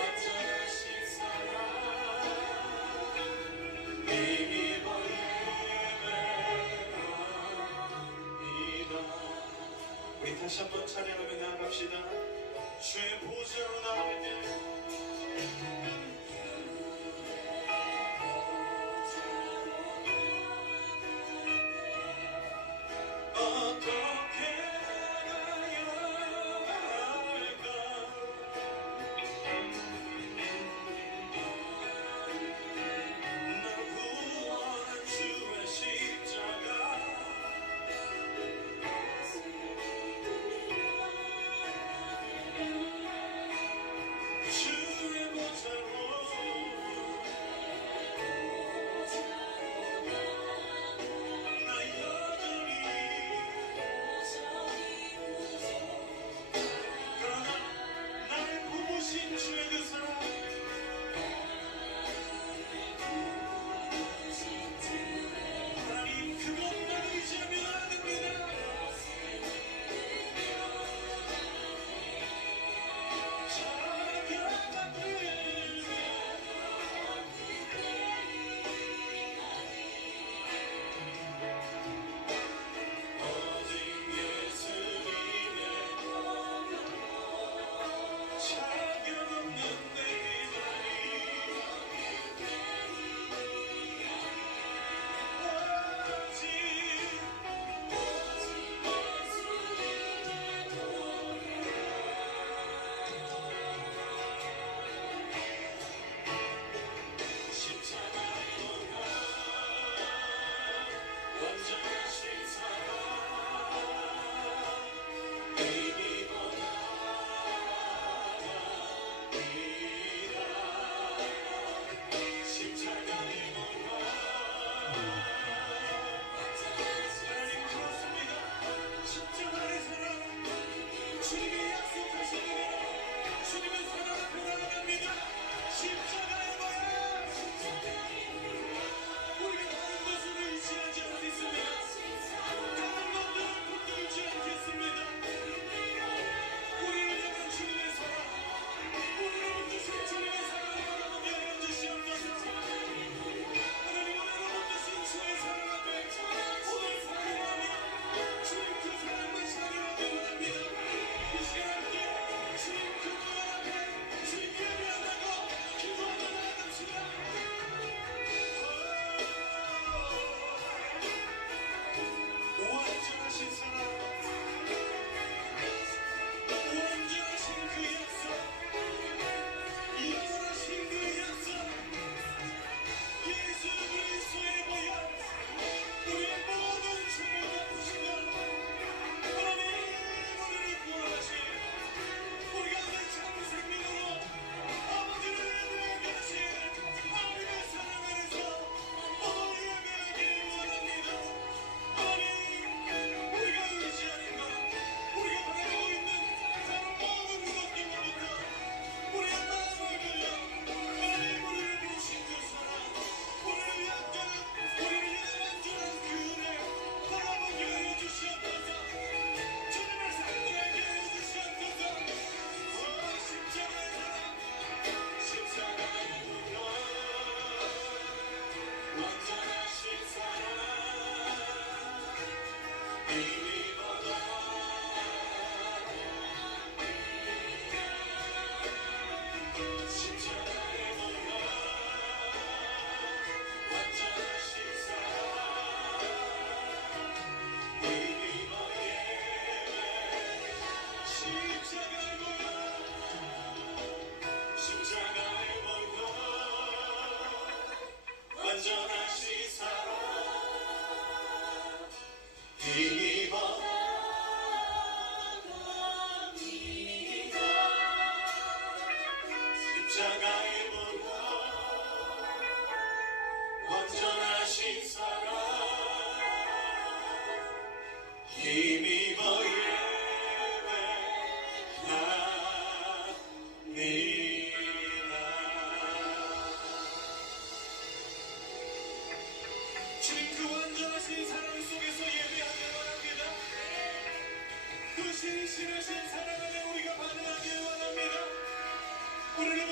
완전하신 사랑 이미 보이리라. 우리 다시 한번 찬양하며 나아갑시다. 주의 보좌로 나갈 때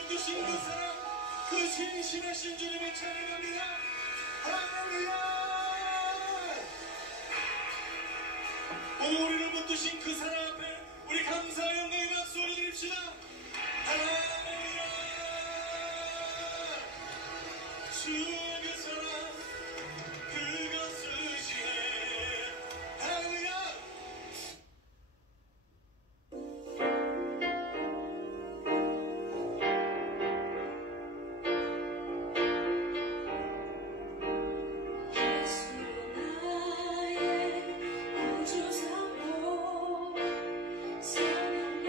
붙드신 그 사랑, 그 신실하신 주님을 찬양합니다. 할렐루야. 우리를 붙드신 그 사랑 앞에 우리 감사의 영광의 박수 올려드립시다. 할렐루야. 주의 그 사랑 그것을 지혜. 할렐루야. 예수 나의 구주 삼고 사랑과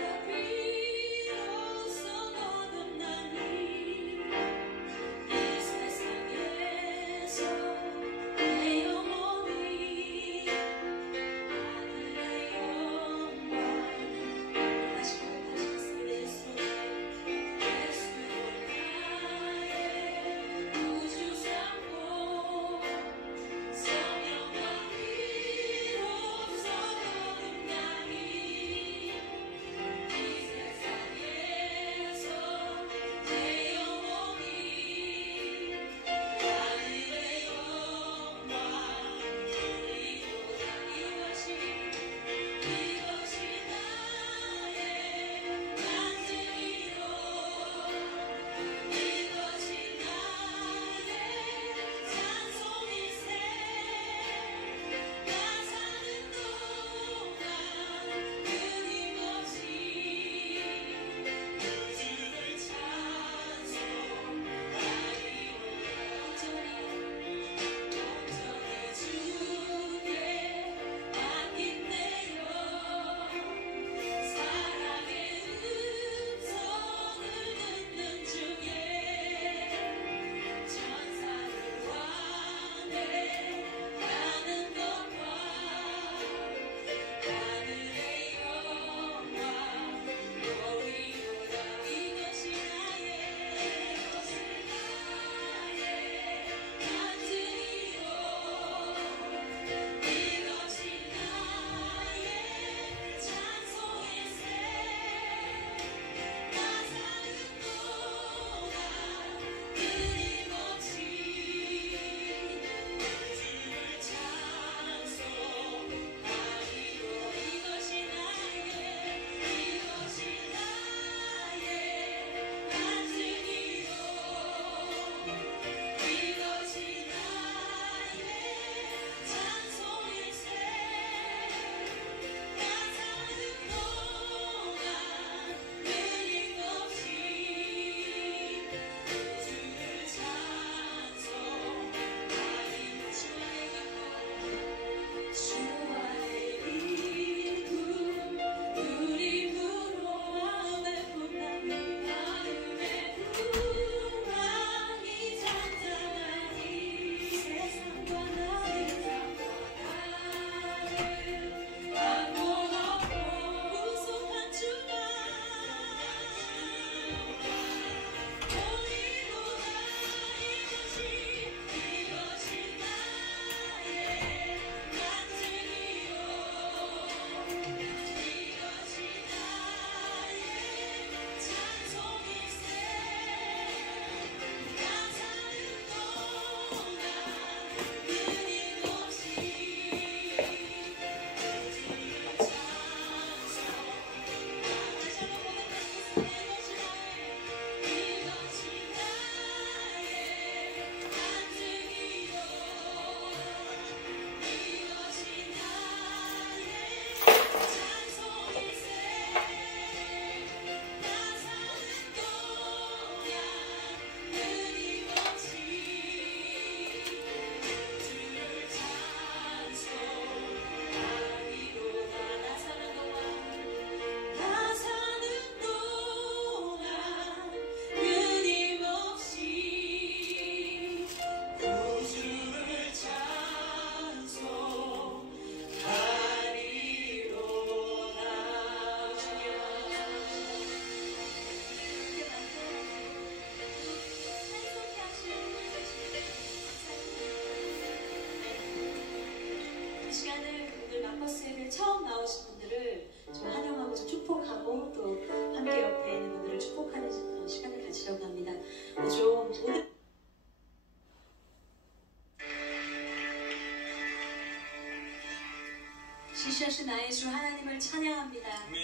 통치하신 나의 주 하나님을 찬양합니다. 아멘.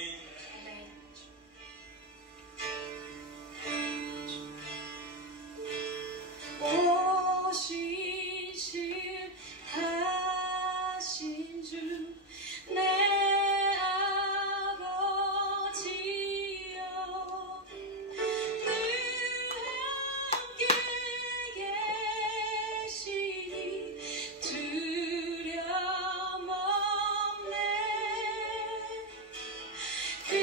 아멘. 오신실하신 주 내 아버지여 늘 함께 계시니 두려움 없네. 그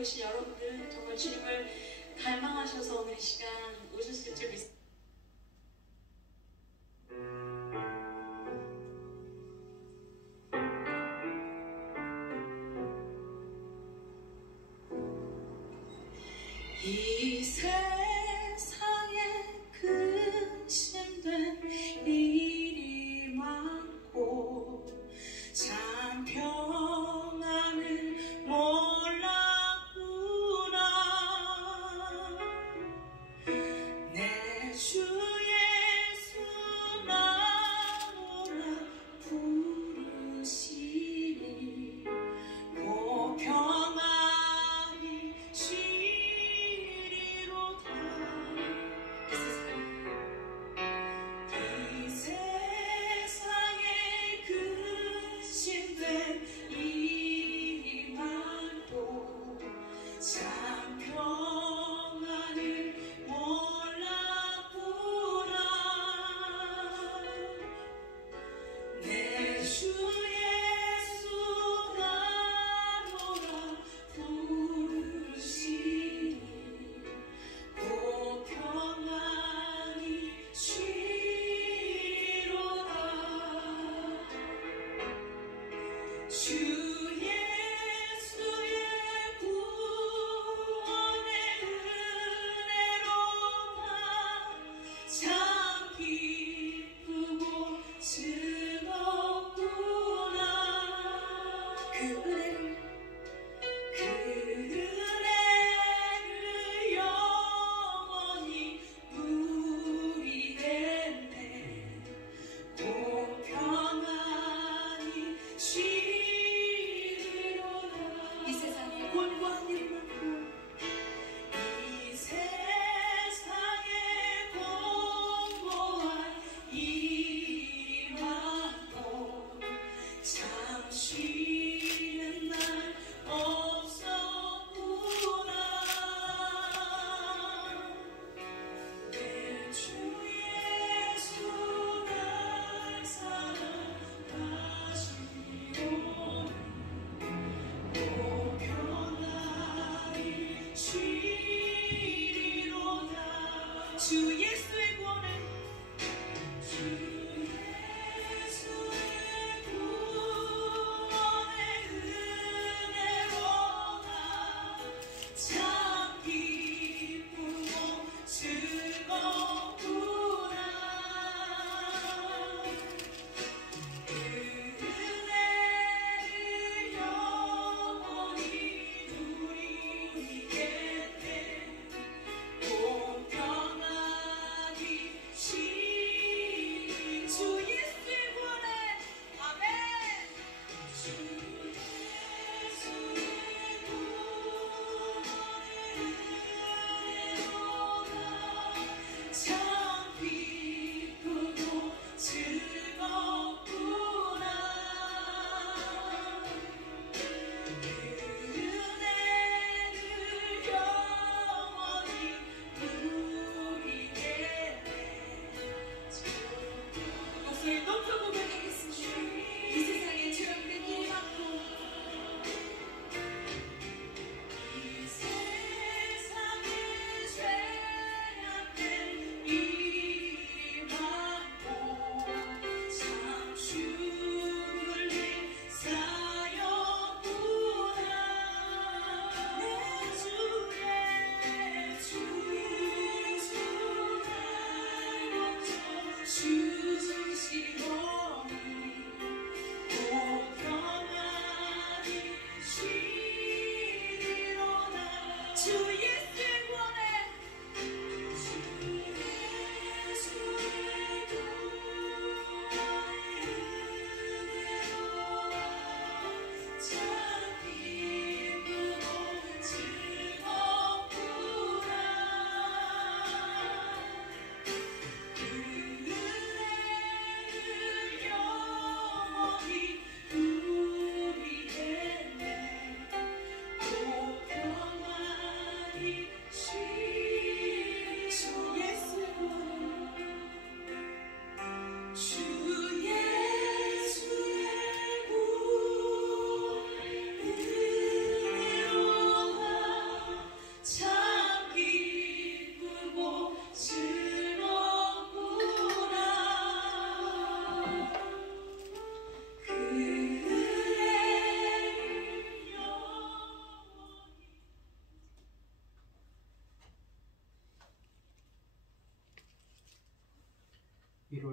오신 여러분들은 정말 주님을 갈망하셔서 오늘 이 시간 오셨을 줄 믿습니다. 이 세상에 근심된 일이 많고 참 평안을 몰랐구나. 내 주 예수 나오라 부르시니 고 평안히 쉬리로다. 이 세상에 근심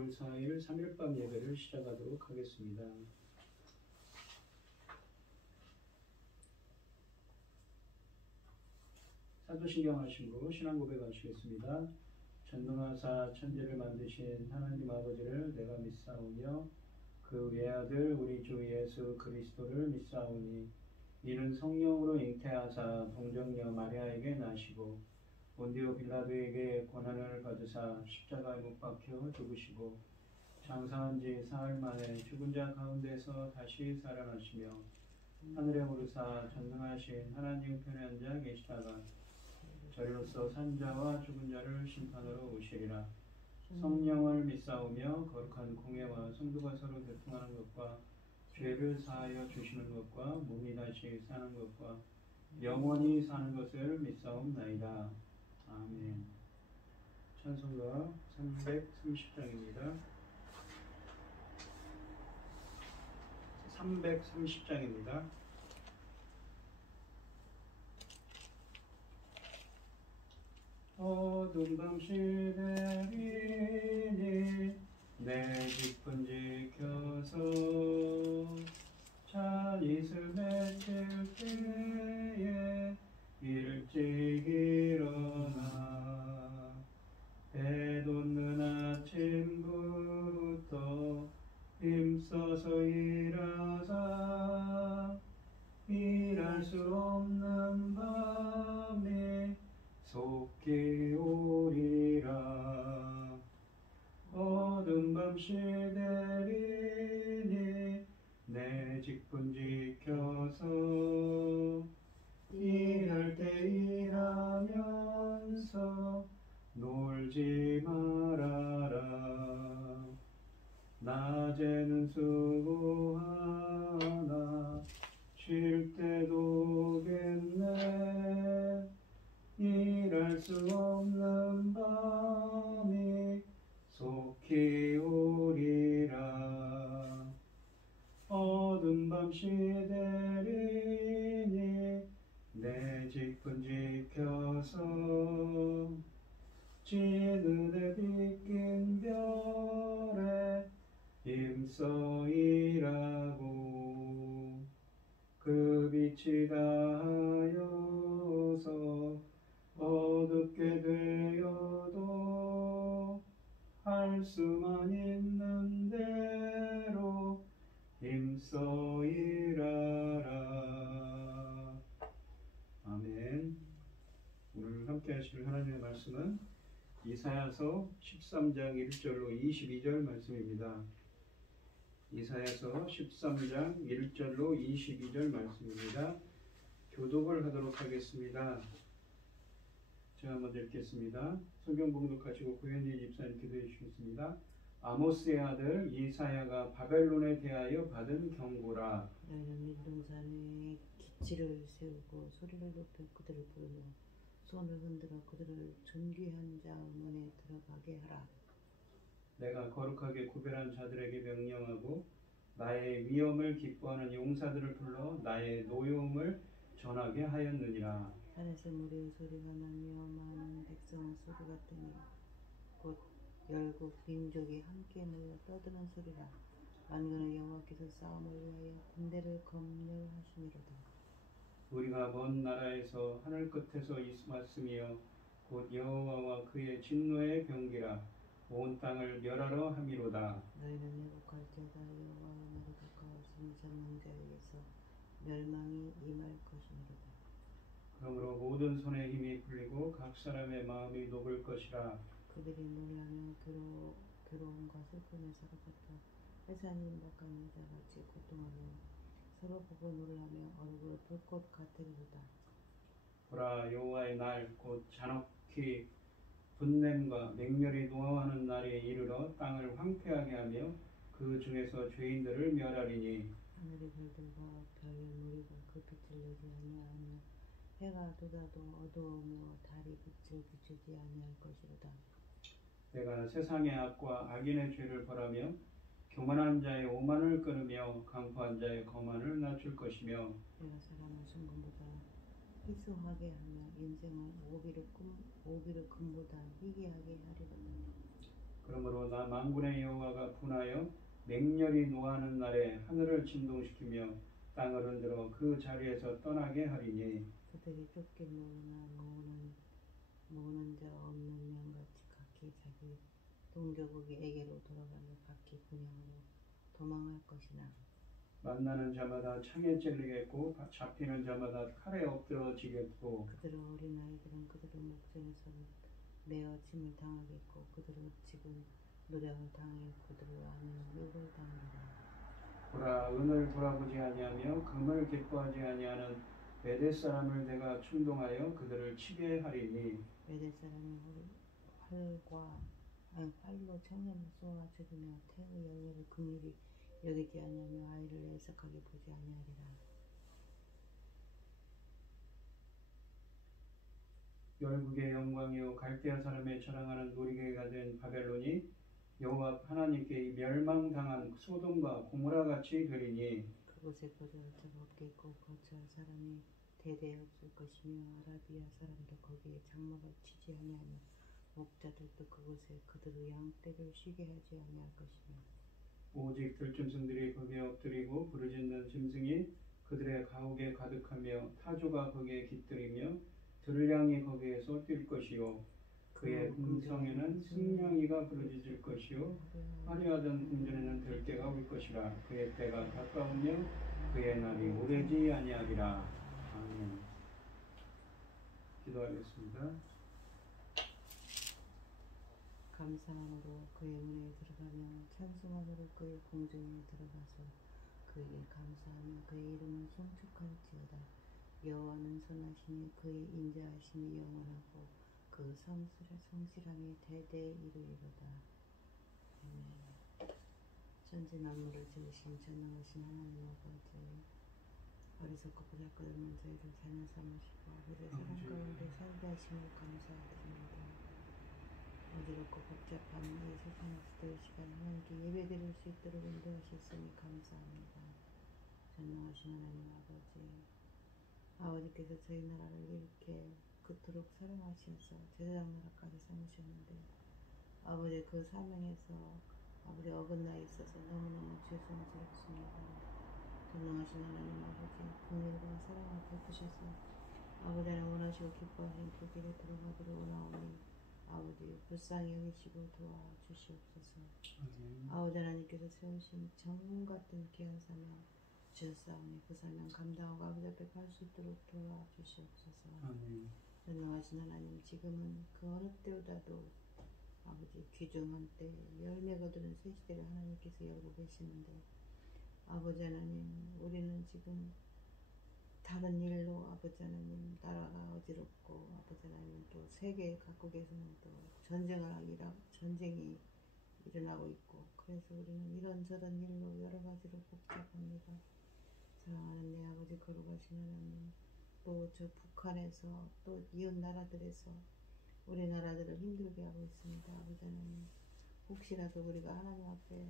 5월 4일 3일밤 예배를 시작하도록 하겠습니다. 사도신경 하시고 신앙 고백하시겠습니다. 전능하사 천지를 만드신 하나님 아버지를 내가 믿사오며 그 외아들 우리 주 예수 그리스도를 믿사오니 이는 성령으로 잉태하사 동정녀 마리아에게 나시고 본디오 빌라도에게 고난을 받으사 십자가에 못 박혀 죽으시고 장사한 지 사흘 만에 죽은 자 가운데서 다시 살아나시며 하늘에 오르사 전능하신 하나님 편에 앉아 계시다가 저리로서 산 자와 죽은 자를 심판으로 오시리라. 성령을 믿사오며 거룩한 공예와 성도가 서로 교통하는 것과 죄를 사하여 주시는 것과 몸이 다시 사는 것과 영원히 사는 것을 믿사옵나이다. 아멘. 찬송가 330장입니다. 330장입니다. 어둠 밤 시대리니 내 짚은 지켜서 찬 이슬 맺힐 때에 일찍 일어나 배 돋는 아침부터 힘써서 일하자 일할 수 없는 밤에 속히 오리라. 어둠 밤 시대리니 내 직분 지켜서 일할 때 일하면서 놀지 말아라. 낮에는 수고하나 쉴 때도 겠네. 일할 수 없는 밤이 속히 오리라. 어두운 밤 시대리니 내 직분 지켜서 지느대 비낀 별에 힘써 일하고 그 빛이 다하여서 어둡게 되어도 할 수만 있는 대로 힘써 일하라. 아멘. 오늘 함께 하실 하나님의 말씀은 이사야서 13장 1절로 22절 말씀입니다. 이사야서 13장 1절로 22절 말씀입니다. 교독을 하도록 하겠습니다. 제가 먼저 읽겠습니다. 성경 봉독하시고 고현진 집사님 기도해 주시겠습니다. 아모스의 아들 이사야가 바벨론에 대하여 받은 경고라. 너희는 민둥산에 기치를 세우고 소리를 높여 그들을 부르며 손을 흔들어 그들을 존귀한 자 문에 들어가게 하라. 내가 거룩하게 구별한 자들에게 명령하고 나의 위엄을 기뻐하는 용사들을 불러 나의 노여움을 전하게 하였느니라. 산에서 무리의 소리가 나며 많은 백성의 소리 같으니 곧 열국 민족이 함께 모여 떠드는 소리라. 만군의 여호와께서 싸움을 위하여 군대를 검열하시니로다. 우리가 먼 나라에서 하늘 끝에서 왔으며 곧 여호와와 그의 진노의 병기라. 온 땅을 멸하러 함이로다. 너희는 회복할 때다. 여호와의 날이 가까웠으니 잡는 자에게서 멸망이 임할 것이니로다. 그러므로 모든 손에 힘이 풀리고 각 사람의 마음이 녹을 것이라. 그들이 노래하며 괴로움과 슬픔에 사로잡혀 회사님 임박하는 자같이 고통하며 서로 보고 노래하며 얼굴을 불꽃 같으리로다. 보라, 여호와의 날 곧 잔혹히 분냄과 맹렬히 노하는 날에 이르러 땅을 황폐하게 하며 그 중에서 죄인들을 멸하리니 하늘의 별들과 별의 무리가 그 빛을 내지 아니하며 해가 돋아도 어두우며 달이 빛을 비추지 아니할 것이로다. 내가 세상의 악과 악인의 죄를 벌하며 교만한 자의 오만을 끊으며 강포한 자의 거만을 낮출 것이며 내가 사람을 순금보다 희소하게 하며 인생을 오비를 금보다 희귀하게 하리로다. 그러므로 나 만군의 여호와가 분하여 맹렬히 노하는 날에 하늘을 진동시키며 땅을 흔들어 그 자리에서 떠나게 하리니 그들이 쫓길 모으나 모으는 자 없는 양같이 각기 자기 동족에게로 돌아가며 각기 분향으로 도망할 것이나 만나는 자마다 창에 찔리겠고 잡히는 자마다 칼에 엎드러지겠고 그들의 어린아이들은 그들의 목전에서 매어 침을 당하겠고 그들의 집은 노량을 당하여 그들의 아내는 욕을 당하리라. 보라 은을 돌아보지 아니하며 금을 기뻐하지 아니하는 베댓 사람을 내가 충동하여 그들을 치게 하리니 베델 사람이 활로 청년을 쏘아 죽이며 태의 열매를 긍휼히 여기지 아니하며 아이를 애석하게 보지 아니하리라. 열국의 영광이요 갈대아 사람의 자랑하는 놀이개가 된 바벨론이 여호와 하나님께 멸망당한 소돔과 고모라 같이 되리니 그곳에 거주할 자가 없겠고 거주할 사람이 대대 없을 것이며 아라비아 사람도 거기에 장막을 치지 아니하며 목자들도 그곳에 그들의 양떼를 쉬게 하지 아니할 것이며 오직 들짐승들이 거기에 엎드리고 부르짖는 짐승이 그들의 가옥에 가득하며 타조가 거기에 깃들이며 들량이 거기에서 뛸 것이요 그의 음성에는 승냥이가 부르짖을 것이요 화려하던 음전에는 들깨가 올 것이라 그의 때가 가까우며 그의 날이 오래지 아니하리라. 아멘. 기도하겠습니다. 감사함으로 그의 문에 들어가며 찬송함으로 그의 궁중에 들어가서 그에게 감사하며 그의 이름을 송축할지어다. 여호와는 선하시니 그의 인자하심이 영원하고 그 성실함이 대대 이르리로다. 아멘. 천지 만물을 지으신 전능하신 하나님 아버지, 어리석고 보잘것없는 저희를 자녀 삼으시고 아버지의 사랑 가운데 살게 하심을 감사드립니다. 어지럽고 복잡한 이 세상에서 이 시간 하나님께 예배드릴 수 있도록 인도하셨으니 감사합니다. 전능하신 하나님 아버지께서 저희 나라를 이렇게 그토록 사랑하셔서 제사장 나라까지 삼으셨는데 아버지 그 사명에서 아버지 어긋나 있어서 너무너무 죄송스럽습니다. 전능하신 하나님 아버지 긍휼과 사랑을 베푸셔서 아버지 하나님 원하시고 기뻐하신 그 길에 들어가기를 원하오니 아버지 불쌍히 여기시고 도와주시옵소서. 아버지 하나님께서 세우신 정문 같은 귀한 사명 주셨사오니 그 사명 감당하고 아버지 앞에 갈 수 있도록 도와주시옵소서. 전능하신 하나님 지금은 그 어느 때보다도 아버지 귀중한 때 열매 거두는 새 시대를 하나님께서 열고 계시는데 아버지 하나님 우리는 지금 다른 일로 아버지 하나님 나라가 어지럽고 아버지 하나님 또 세계 각국에서는 또 전쟁이 일어나고 있고 그래서 우리는 이런저런 일로 여러 가지로 복잡합니다. 사랑하는 내 아버지 거룩하신 하나님 또 저 북한에서 또 이웃 나라들에서 우리나라들을 힘들게 하고 있습니다. 아버지 하나님 혹시라도 우리가 하나님 앞에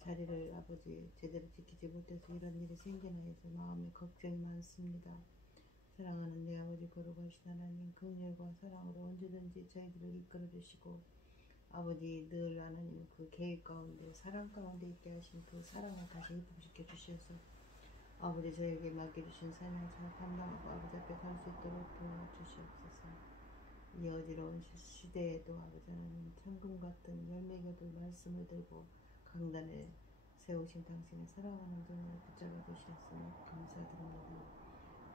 자리를 아버지 제대로 지키지 못해서 이런 일이 생기나 해서 마음에 걱정이 많습니다. 사랑하는 내 아버지 거룩하신 하나님 긍휼과 사랑으로 언제든지 저희들을 이끌어 주시고 아버지 늘 하나님 그 계획 가운데 사랑 가운데 있게 하신 그 사랑을 다시 회복시켜 주셔서 아버지 저에게 맡겨주신 사명을 잘 감당하고 아버지 앞에 갈 수 있도록 도와주시옵소서. 이 어지러운 시대에도 아버지 하나님 천금 같은 열매 거둘 말씀을 들고 강단에 세우신 당신의 사랑하는 눈을 붙잡아 주셨으니 감사드립니다.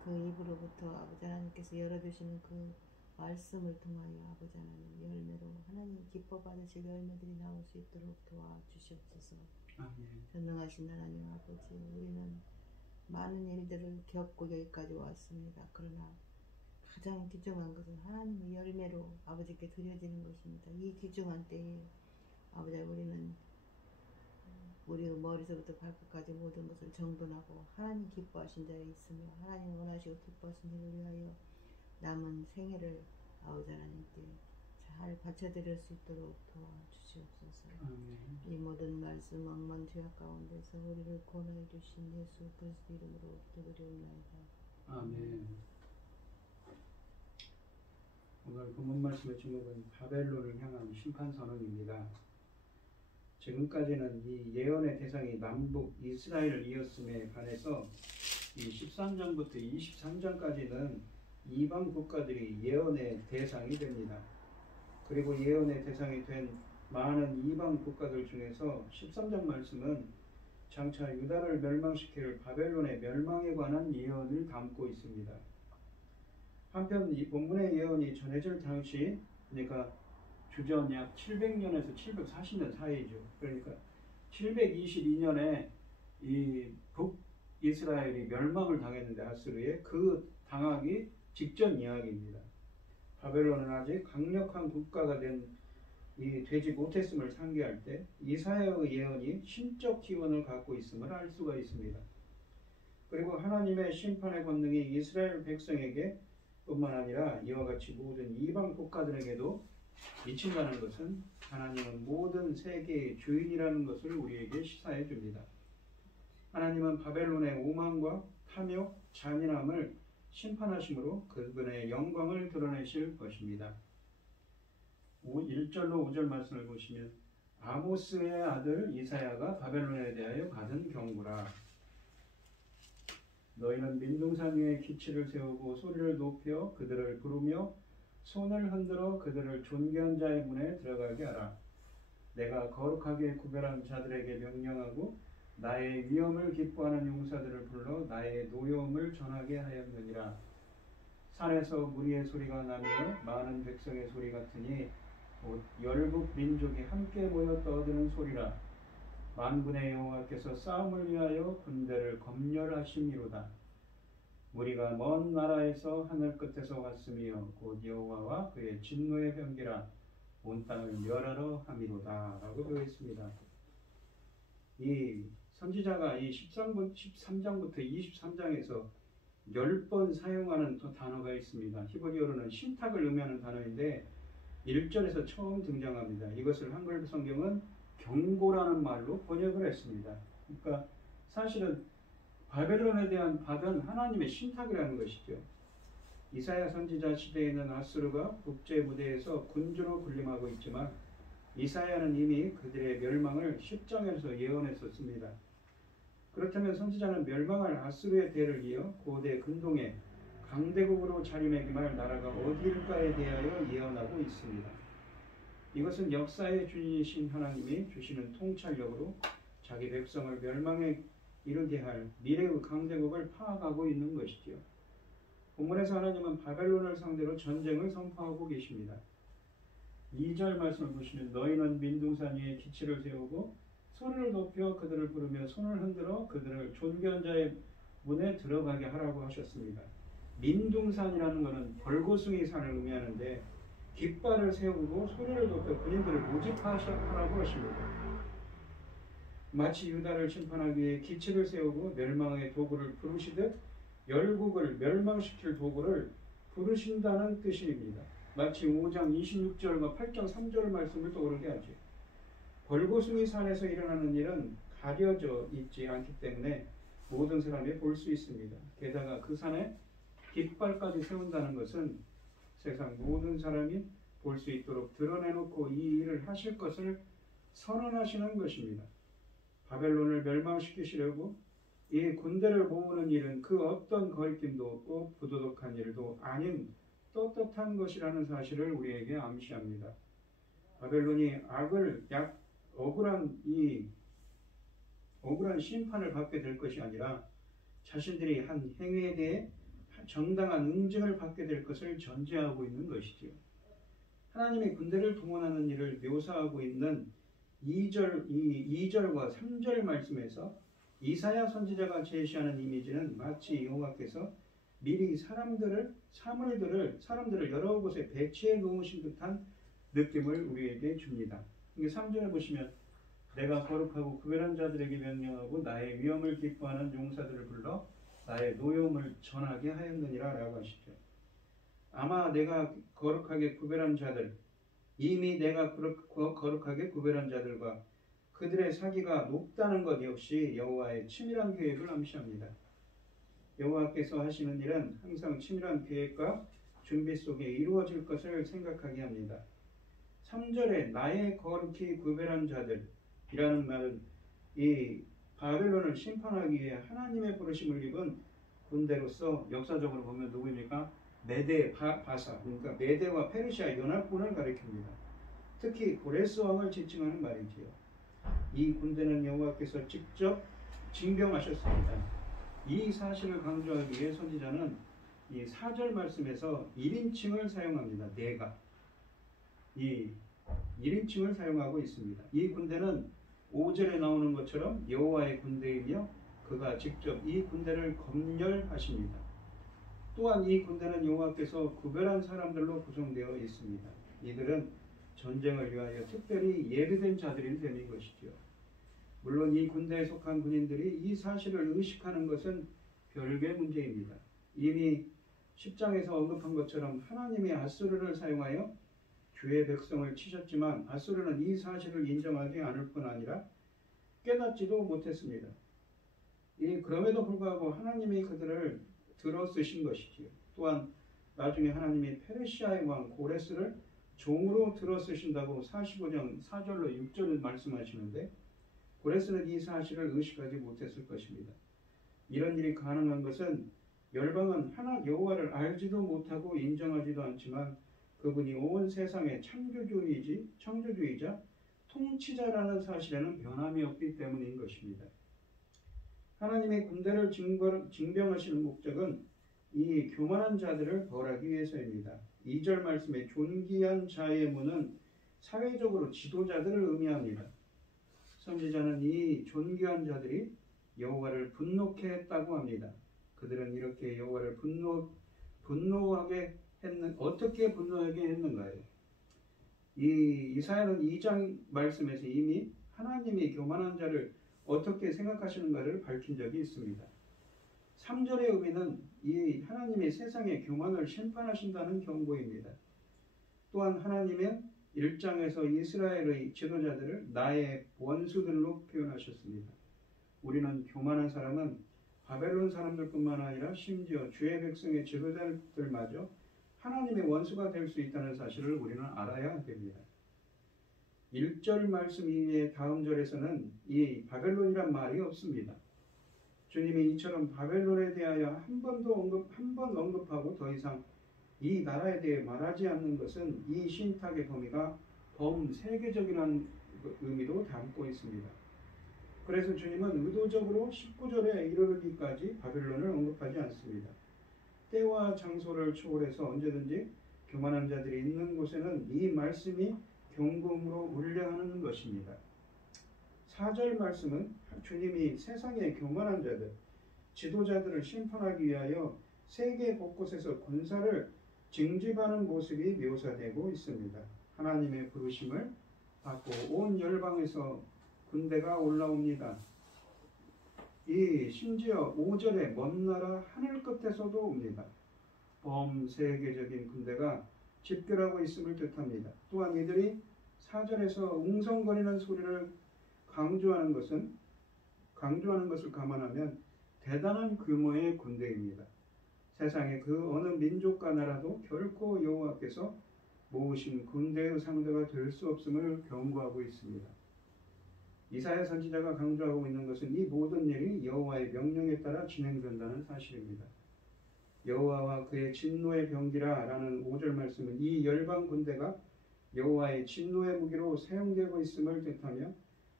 그 입으로부터 아버지 하나님께서 열어주시는 그 말씀을 통하여 아버지 하나님 열매로 하나님 기뻐 받으실 열매들이 나올 수 있도록 도와주시옵소서. 전능하신 하나님 아버지 우리는 많은 일들을 겪고 여기까지 왔습니다. 그러나 가장 귀중한 것은 하나님의 열매로 아버지께 드려지는 것입니다. 이 귀중한 때에 아버지 우리는 우리 머리서부터 발끝까지 모든 것을 정돈하고 하나님 기뻐하신 자리에 있으며 하나님 원하시고 기뻐하신 일을 위하여 남은 생애를 아버지 하나님께 잘 바쳐드릴 수 있도록 도와주시옵소서. 이 모든 말씀 억만 죄악 가운데서 우리를 구원해 주신 예수 그리스도 이름으로 기도드리옵나이다. 아멘. 오늘 본문 말씀의 제목은 바벨론을 향한 심판 선언입니다. 지금까지는 이 예언의 대상이 남북 이스라엘이었음에 반해서 이 13장부터 23장까지는 이방 국가들이 예언의 대상이 됩니다. 그리고 예언의 대상이 된 많은 이방 국가들 중에서 13장 말씀은 장차 유다를 멸망시킬 바벨론의 멸망에 관한 예언을 담고 있습니다. 한편 이 본문의 예언이 전해질 당시, 그러니까 주전 약 700년에서 740년 사이죠. 그러니까 722년에 이 북이스라엘이 멸망을 당했는데 아수르에 그 당하기 직전 이야기입니다. 바벨론은 아직 강력한 국가가 되지 못했음을 상기할 때 이사야의 예언이 신적 기원을 갖고 있음을 알 수가 있습니다. 그리고 하나님의 심판의 권능이 이스라엘 백성에게 뿐만 아니라 이와 같이 모든 이방 국가들에게도 미친다는 것은 하나님은 모든 세계의 주인이라는 것을 우리에게 시사해 줍니다. 하나님은 바벨론의 오만과 탐욕, 잔인함을 심판하심으로 그분의 영광을 드러내실 것입니다. 1절로 5절 말씀을 보시면 아모스의 아들 이사야가 바벨론에 대하여 받은 경고라. 너희는 민둥산 위에 기치를 세우고 소리를 높여 그들을 부르며 손을 흔들어 그들을 존귀한 자의 문에 들어가게 하라. 내가 거룩하게 구별한 자들에게 명령하고 나의 위엄을 기뻐하는 용사들을 불러 나의 노여움을 전하게 하였느니라. 산에서 무리의 소리가 나며 많은 백성의 소리 같으니 곧 열국 민족이 함께 모여 떠드는 소리라. 만군의 여호와께서 싸움을 위하여 군대를 검열하심이로다. 무리가 먼 나라에서 하늘 끝에서 왔으며 곧 여호와와 그의 진노의 병기라. 온 땅을 멸하러 함이로다 라고 되어 있습니다. 이 선지자가 이 13장부터 23장에서 10번 사용하는 또 단어가 있습니다. 히브리어로는 신탁을 의미하는 단어인데 1절에서 처음 등장합니다. 이것을 한글 성경은 경고라는 말로 번역을 했습니다. 그러니까 사실은 바벨론에 대한 받은 하나님의 신탁이라는 것이죠. 이사야 선지자 시대에는 아수르가 국제 무대에서 군주로 군림하고 있지만 이사야는 이미 그들의 멸망을 10장에서 예언했었습니다. 그렇다면 선지자는 멸망할 아수르의 대를 이어 고대 근동에 강대국으로 자리매김할 나라가 어디일까에 대하여 예언하고 있습니다. 이것은 역사의 주인이신 하나님이 주시는 통찰력으로 자기 백성을 멸망에 이르게 할 미래의 강대국을 파악하고 있는 것이죠. 본문에서 하나님은 바벨론을 상대로 전쟁을 선포하고 계십니다. 2절 말씀을 보시면 너희는 민둥산 위에 기치를 세우고 소리를 높여 그들을 부르며 손을 흔들어 그들을 존귀한 자의 문에 들어가게 하라고 하셨습니다. 민둥산이라는 것은 벌고숭이 산을 의미하는데 깃발을 세우고 소리를 높여 군인들을 모집하라고 하십니다. 마치 유다를 심판하기 위해 기치를 세우고 멸망의 도구를 부르시듯 열국을 멸망시킬 도구를 부르신다는 뜻입니다. 마치 5장 26절과 8장 3절 말씀을 떠오르게 하죠. 벌고숭이 산에서 일어나는 일은 가려져 있지 않기 때문에 모든 사람이 볼 수 있습니다. 게다가 그 산에 깃발까지 세운다는 것은 세상 모든 사람이 볼 수 있도록 드러내놓고 이 일을 하실 것을 선언하시는 것입니다. 바벨론을 멸망시키시려고 이 군대를 모으는 일은 그 어떤 거리낌도 없고 부도덕한 일도 아닌 떳떳한 것이라는 사실을 우리에게 암시합니다. 바벨론이 억울한 심판을 받게 될 것이 아니라 자신들이 한 행위에 대해 정당한 응징을 받게 될 것을 전제하고 있는 것이지요. 하나님이 군대를 동원하는 일을 묘사하고 있는 2절과 3절 말씀에서 이사야 선지자가 제시하는 이미지는 마치 여호와께서 미리 사람들을 여러 곳에 배치해 놓으신 듯한 느낌을 우리에게 줍니다. 3절에 보시면 내가 거룩하고 구별한 자들에게 명령하고 나의 위엄을 기뻐하는 용사들을 불러 나의 노여움을 전하게 하였느니라 라고 하시죠. 아마 내가 거룩하게 구별한 자들, 이미 내가 거룩하게 구별한 자들과 그들의 사기가 높다는 것 역시 여호와의 치밀한 계획을 암시합니다. 여호와께서 하시는 일은 항상 치밀한 계획과 준비 속에 이루어질 것을 생각하게 합니다. 3절에 나의 거룩히 구별한 자들, 말은 이 바벨론을 심판하기 위해 하나님의 부르심을 입은 군대로서 역사적으로 보면 누구입니까? 메데 바사, 그러니까 메데와 페르시아 연합군을 가리킵니다. 특히 고레스 왕을 지칭하는 말이지요. 이 군대는 여호와께서 직접 징병하셨습니다. 이 사실을 강조하기 위해 선지자는 이 4절 말씀에서 1인칭을 사용합니다. 내가 이 1인칭을 사용하고 있습니다. 이 군대는 5절에 나오는 것처럼 여호와의 군대이며 그가 직접 이 군대를 검열하십니다. 또한 이 군대는 여호와께서 구별한 사람들로 구성되어 있습니다. 이들은 전쟁을 위하여 특별히 예비된 자들인 셈인 것이지요. 물론 이 군대에 속한 군인들이 이 사실을 의식하는 것은 별개의 문제입니다. 이미 10장에서 언급한 것처럼 하나님이 앗수르를 사용하여 주의 백성을 치셨지만 앗수르는 이 사실을 인정하지 않을 뿐 아니라 깨닫지도 못했습니다. 그럼에도 불구하고 하나님이 그들을 들어 쓰신 것이지요. 또한 나중에 하나님이 페르시아의 왕 고레스를 종으로 들어 쓰신다고 45장 4절로 6절을 말씀하시는데 고레스는 이 사실을 의식하지 못했을 것입니다. 이런 일이 가능한 것은 열방은 하나 여호와를 알지도 못하고 인정하지도 않지만 그분이 온 세상의 창조주이자 통치자라는 사실에는 변함이 없기 때문인 것입니다. 하나님의 군대를 징병하시는 목적은 이 교만한 자들을 벌하기 위해서입니다. 2절 말씀에 존귀한 자의 문은 사회적으로 지도자들을 의미합니다. 선지자는 이 존귀한 자들이 여호와를 분노케 했다고 합니다. 그들은 이렇게 여호와를 어떻게 분노하게 했는가요? 이사야는 2장 말씀에서 이미 하나님이 교만한 자를 어떻게 생각하시는가를 밝힌 적이 있습니다. 3절의 의미는 이 하나님이 세상의 교만을 심판하신다는 경고입니다. 또한 하나님은 1장에서 이스라엘의 지도자들을 나의 원수들로 표현하셨습니다. 우리는 교만한 사람은 바벨론 사람들뿐만 아니라 심지어 주의 백성의 지도자들마저 하나님의 원수가 될 수 있다는 사실을 우리는 알아야 됩니다. 1절 말씀 이외의 다음 절에서는 이 바벨론이란 말이 없습니다. 주님이 이처럼 바벨론에 대하여 한 번 언급하고 더 이상 이 나라에 대해 말하지 않는 것은 이 신탁의 범위가 범세계적이라는 의미도 담고 있습니다. 그래서 주님은 의도적으로 19절에 이르기까지 바벨론을 언급하지 않습니다. 때와 장소를 초월해서 언제든지 교만한 자들이 있는 곳에는 이 말씀이 경고음으로 울려하는 것입니다. 4절 말씀은 주님이 세상의 교만한 자들, 지도자들을 심판하기 위하여 세계 곳곳에서 군사를 징집하는 모습이 묘사되고 있습니다. 하나님의 부르심을 받고 온 열방에서 군대가 올라옵니다. 심지어 5절에 먼 나라 하늘 끝에서도 옵니다. 범세계적인 군대가 집결하고 있음을 뜻합니다. 또한 이들이 4절에서 웅성거리는 소리를 강조하는 것을 감안하면 대단한 규모의 군대입니다. 세상의 그 어느 민족과 나라도 결코 여호와께서 모으신 군대의 상대가 될 수 없음을 경고하고 있습니다. 이사야 선지자가 강조하고 있는 것은 이 모든 일이 여호와의 명령에 따라 진행된다는 사실입니다. 여호와와 그의 진노의 병기라 라는 5절 말씀은 이 열방 군대가 여호와의 진노의 무기로 사용되고 있음을 뜻하며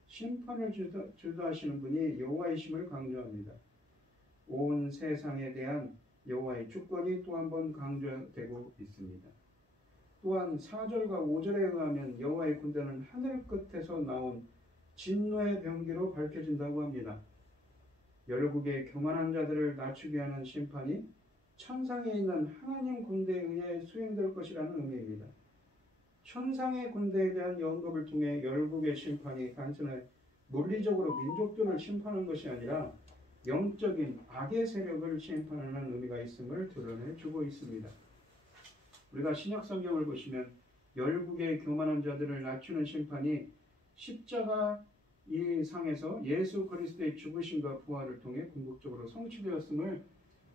심판을 주도하시는 분이 여호와이심을 강조합니다. 온 세상에 대한 여호와의 주권이 또 한 번 강조되고 있습니다. 또한 4절과 5절에 의하면 여호와의 군대는 하늘 끝에서 나온 진노의 병기로 밝혀진다고 합니다. 열국의 교만한 자들을 낮추게 하는 심판이 천상에 있는 하나님 군대에 의해 수행될 것이라는 의미입니다. 천상의 군대에 대한 언급을 통해 열국의 심판이 단순히 물리적으로 민족들을 심판하는 것이 아니라 영적인 악의 세력을 심판하는 의미가 있음을 드러내주고 있습니다. 우리가 신약 성경을 보시면 열국의 교만한 자들을 낮추는 심판이 십자가 이 상에서 예수 그리스도의 죽으심과 부활을 통해 궁극적으로 성취되었음을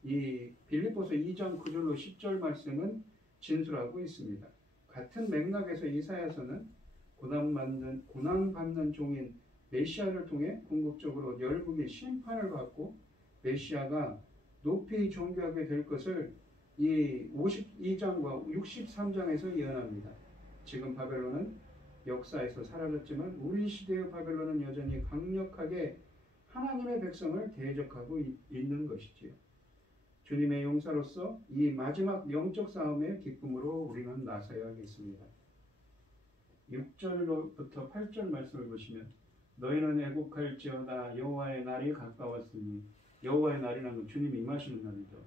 이 빌립보서 2장 9절로 10절 말씀은 진술하고 있습니다. 같은 맥락에서 이사야서는 고난받는 종인 메시아를 통해 궁극적으로 열국이 심판을 받고 메시아가 높이 존귀하게 될 것을 이 52장과 63장에서 예언합니다. 지금 바벨론은 역사에서 사라졌지만 우리 시대의 바벨론은 여전히 강력하게 하나님의 백성을 대적하고 있는 것이지요. 주님의 용사로서 이 마지막 영적 싸움의 기쁨으로 우리는 나서야 하겠습니다. 6절부터 8절 말씀을 보시면 너희는 애국할지어다 여호와의 날이 가까웠으니 여호와의 날이라는 건 주님이 임하시는 날이죠.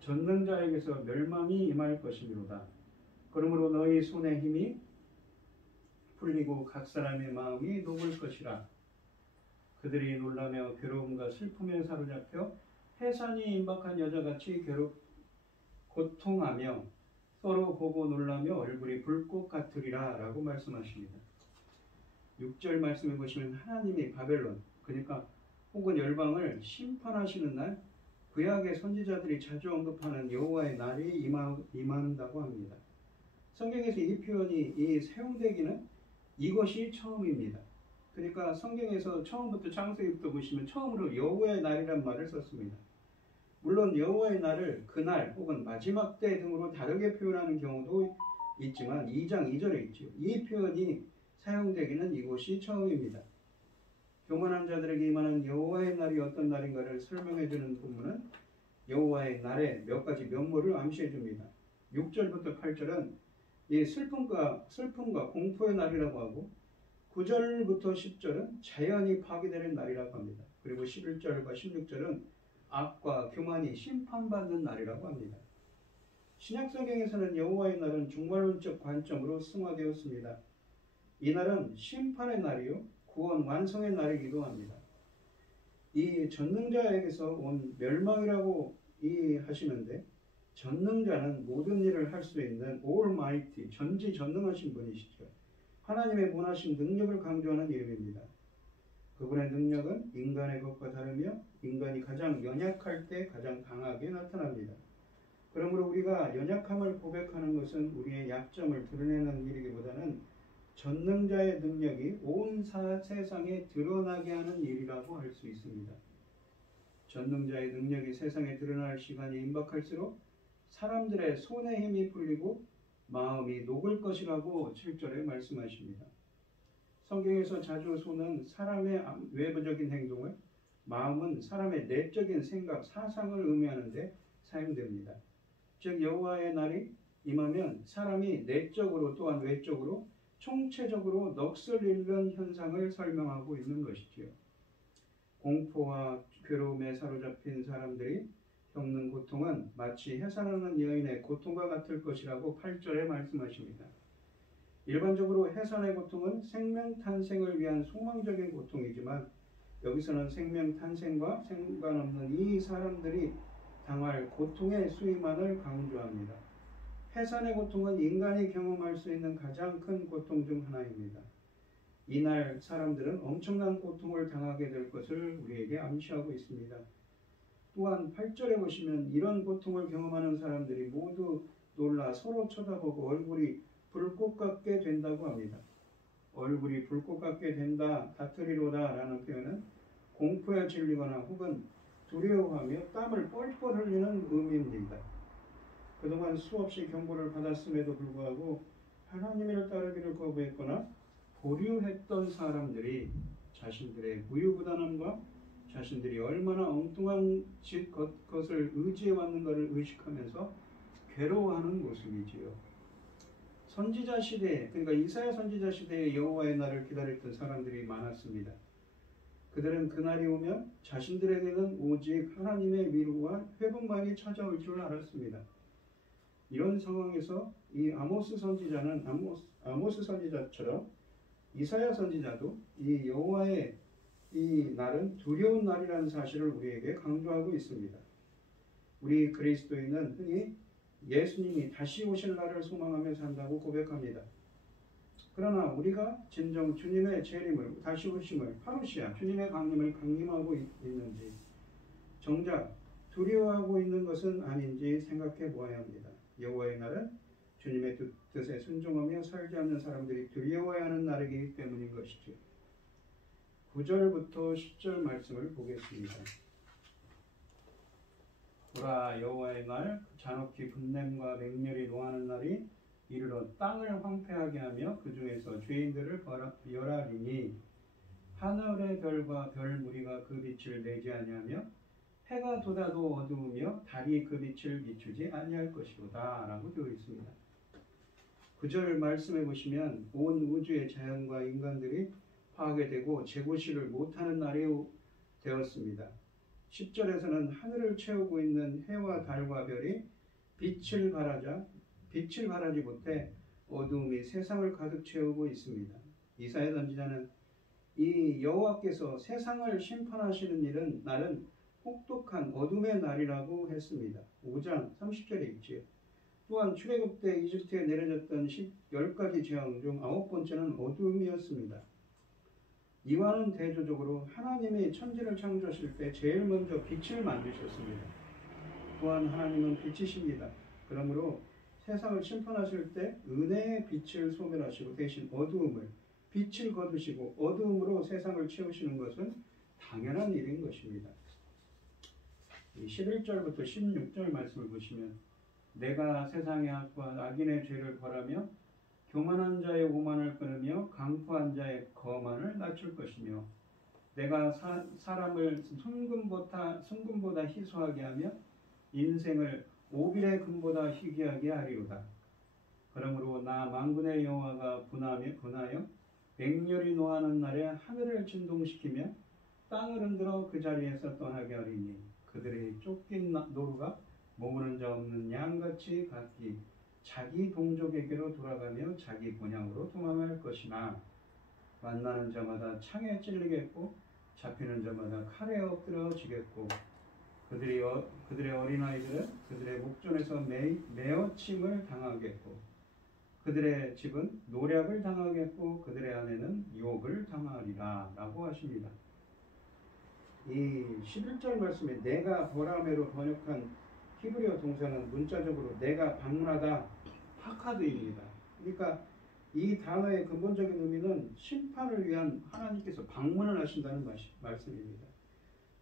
전능자에게서 멸망이 임할 것이니로다. 그러므로 너희 손의 힘이 풀리고 각 사람의 마음이 녹을 것이라. 그들이 놀라며 괴로움과 슬픔에 사로잡혀 해산이 임박한 여자같이 고통하며 서로 보고 놀라며 얼굴이 불꽃 같으리라 라고 말씀하십니다. 6절 말씀해 보시면 하나님이 바벨론, 그러니까 혹은 열방을 심판하시는 날, 구약의 선지자들이 자주 언급하는 여호와의 날이 임한다고 합니다. 성경에서 이 표현이 사용되기는 이것이 처음입니다. 그러니까 성경에서 처음부터 창세기부터 보시면 처음으로 여호와의 날이란 말을 썼습니다. 물론 여호와의 날을 그날 혹은 마지막 때 등으로 다르게 표현하는 경우도 있지만 2장 2절에 있죠. 이 표현이 사용되기는 이것이 처음입니다. 교만한 자들에게 임하는 여호와의 날이 어떤 날인가를 설명해 주는 본문은 여호와의 날의 몇 가지 면모를 암시해 줍니다. 6절부터 8절은 이 슬픔과 공포의 날이라고 하고 9절부터 10절은 자연이 파괴되는 날이라고 합니다. 그리고 11절과 16절은 악과 교만이 심판받는 날이라고 합니다. 신약성경에서는 여호와의 날은 종말론적 관점으로 승화되었습니다. 이 날은 심판의 날이요 구원 완성의 날이기도 합니다. 이 전능자에게서 온 멸망이라고 하시는데 전능자는 모든 일을 할 수 있는 Almighty, 전지전능하신 분이시죠. 하나님의 원하신 능력을 강조하는 이름입니다. 그분의 능력은 인간의 것과 다르며 인간이 가장 연약할 때 가장 강하게 나타납니다. 그러므로 우리가 연약함을 고백하는 것은 우리의 약점을 드러내는 일이기보다는 전능자의 능력이 온 세상에 드러나게 하는 일이라고 할 수 있습니다. 전능자의 능력이 세상에 드러날 시간이 임박할수록 사람들의 손에 힘이 풀리고 마음이 녹을 것이라고 7절에 말씀하십니다. 성경에서 자주 손은 사람의 외부적인 행동을, 마음은 사람의 내적인 생각, 사상을 의미하는데 사용됩니다. 즉 여호와의 날이 임하면 사람이 내적으로 또한 외적으로 총체적으로 넋을 잃는 현상을 설명하고 있는 것이지요. 공포와 괴로움에 사로잡힌 사람들이 겪는 고통은 마치 해산하는 여인의 고통과 같을 것이라고 8절에 말씀하십니다. 일반적으로 해산의 고통은 생명 탄생을 위한 소망적인 고통이지만 여기서는 생명 탄생과 상관없는 이 사람들이 당할 고통의 수임만을 강조합니다. 해산의 고통은 인간이 경험할 수 있는 가장 큰 고통 중 하나입니다. 이날 사람들은 엄청난 고통을 당하게 될 것을 우리에게 암시하고 있습니다. 또한 8절에 보시면 이런 고통을 경험하는 사람들이 모두 놀라 서로 쳐다보고 얼굴이 불꽃 같게 된다고 합니다. 얼굴이 불꽃 같게 된다, 다투리로다 라는 표현은 공포에 질리거나 혹은 두려워하며 땀을 뻘뻘 흘리는 의미입니다. 그동안 수없이 경고를 받았음에도 불구하고 하나님을 따르기를 거부했거나 보류했던 사람들이 자신들의 무유부단함과 자신들이 얼마나 엉뚱한 것을 의지해왔는가를 의식하면서 괴로워하는 모습이지요. 선지자 시대에, 그러니까 이사야 선지자 시대에 여호와의 날을 기다렸던 사람들이 많았습니다. 그들은 그날이 오면 자신들에게는 오직 하나님의 위로와 회복만이 찾아올 줄 알았습니다. 이런 상황에서 이 아모스 선지자처럼 이사야 선지자도 이 여호와의 이 날은 두려운 날이라는 사실을 우리에게 강조하고 있습니다. 우리 그리스도인은 흔히 예수님이 다시 오실 날을 소망하며 산다고 고백합니다. 그러나 우리가 진정 주님의 재림을, 다시 오심을, 파루시아, 주님의 강림을 강림하고 있는지 정작 두려워하고 있는 것은 아닌지 생각해 보아야 합니다. 여호와의 날은 주님의 뜻에 순종하며 살지 않는 사람들이 두려워해야 하는 날이기 때문인 것이죠. 9절부터 10절 말씀을 보겠습니다. 보라, 여호와의 날 잔혹히 분냄과 맹렬히 노하는 날이 이르러 땅을 황폐하게 하며 그 중에서 죄인들을 멸하리니 하늘의 별과 별 무리가 그 빛을 내지 아니하며 해가 돋아도 어두우며 달이 그 빛을 비추지 아니할 것이로다 라고 되어 있습니다. 9절 말씀해 보시면 온 우주의 자연과 인간들이 파괴되고 재고시를 못하는 날이 되었습니다. 10절에서는 하늘을 채우고 있는 해와 달과 별이 빛을 발하지 못해 어두움이 세상을 가득 채우고 있습니다. 이사야 선지자는 이 여호와께서 세상을 심판하시는 날은 혹독한 어둠의 날이라고 했습니다. 5장 30절에 있지요. 또한 출애굽 때 이집트에 내려졌던 10가지 재앙 중 9번째는 어둠이었습니다. 이와는 대조적으로 하나님이 천지를 창조하실 때 제일 먼저 빛을 만드셨습니다. 또한 하나님은 빛이십니다. 그러므로 세상을 심판하실 때 은혜의 빛을 소멸하시고 대신 어두움을 빛을 거두시고 어두움으로 세상을 채우시는 것은 당연한 일인 것입니다. 11절부터 16절 말씀을 보시면 내가 세상의 악과 악인의 죄를 벌하며 교만한 자의 오만을 끊으며 강포한 자의 거만을 낮출 것이며 내가 사람을 순금보다 희소하게 하며 인생을 오빌의 금보다 희귀하게 하리로다. 그러므로 나 만군의 여호와가 분하여 맹렬히 노하는 날에 하늘을 진동시키며 땅을 흔들어 그 자리에서 떠나게 하리니 그들의 쫓긴 노루가 머무는 자 없는 양같이 각기 자기 동족에게로 돌아가며 자기 본향으로 도망할 것이나 만나는 자마다 창에 찔리겠고 잡히는 자마다 칼에 엎드러지겠고 그들의 어린아이들은 그들의 목전에서 매어침을 당하겠고 그들의 집은 노략을 당하겠고 그들의 아내는 욕을 당하리라 라고 하십니다. 이 11절 말씀에 내가 보라매로 번역한 히브리어 동사는 문자적으로 내가 방문하다 파카드입니다. 그러니까 이 단어의 근본적인 의미는 심판을 위한 하나님께서 방문을 하신다는 말씀입니다.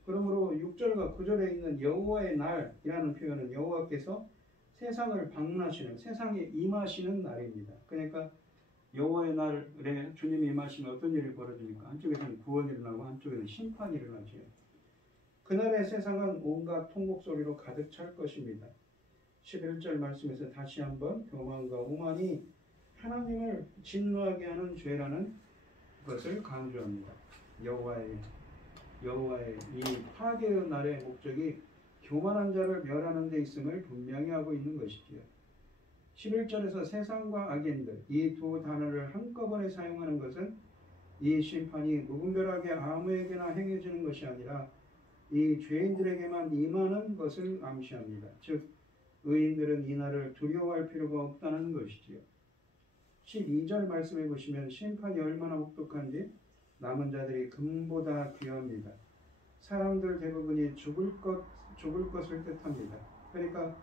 그러므로 6절과 9절에 있는 여호와의 날이라는 표현은 여호와께서 세상을 방문하시는, 세상에 임하시는 날입니다. 그러니까 여호와의 날에 주님이 임하시면 어떤 일이 벌어집니까? 한쪽에서는 구원이 일어나고 한쪽에는 심판이 일어나죠. 그날의 세상은 온갖 통곡 소리로 가득 찰 것입니다. 11절 말씀에서 다시 한번 교만과 오만이 하나님을 진노하게 하는 죄라는 것을 강조합니다. 여호와의 이 파괴의 날의 목적이 교만한 자를 멸하는 데 있음을 분명히 하고 있는 것이지요. 11절에서 세상과 악인들 이 두 단어를 한꺼번에 사용하는 것은 이 심판이 무분별하게 아무에게나 행해지는 것이 아니라 이 죄인들에게만 임하는 것을 암시합니다. 즉 의인들은 이 날을 두려워할 필요가 없다는 것이지요. 12절 말씀해 보시면 심판이 얼마나 혹독한지 남은 자들이 금보다 귀합니다. 사람들 대부분이 죽을 것을 뜻합니다. 그러니까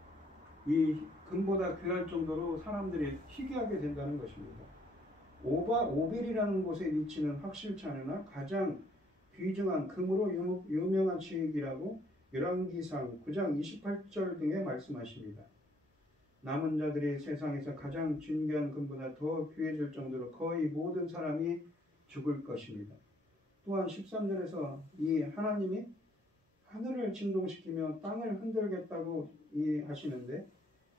이 금보다 귀할 정도로 사람들이 희귀하게 된다는 것입니다. 오빌이라는 곳에 위치는 확실치 않으나 가장 귀중한 금으로 유명한 지역이라고 열왕기상 9장 28절 등에 말씀하십니다. 남은 자들이 세상에서 가장 존귀한 금보다 더 귀해질 정도로 거의 모든 사람이 죽을 것입니다. 또한 13절에서 이 하나님이 하늘을 진동시키며 땅을 흔들겠다고 하시는데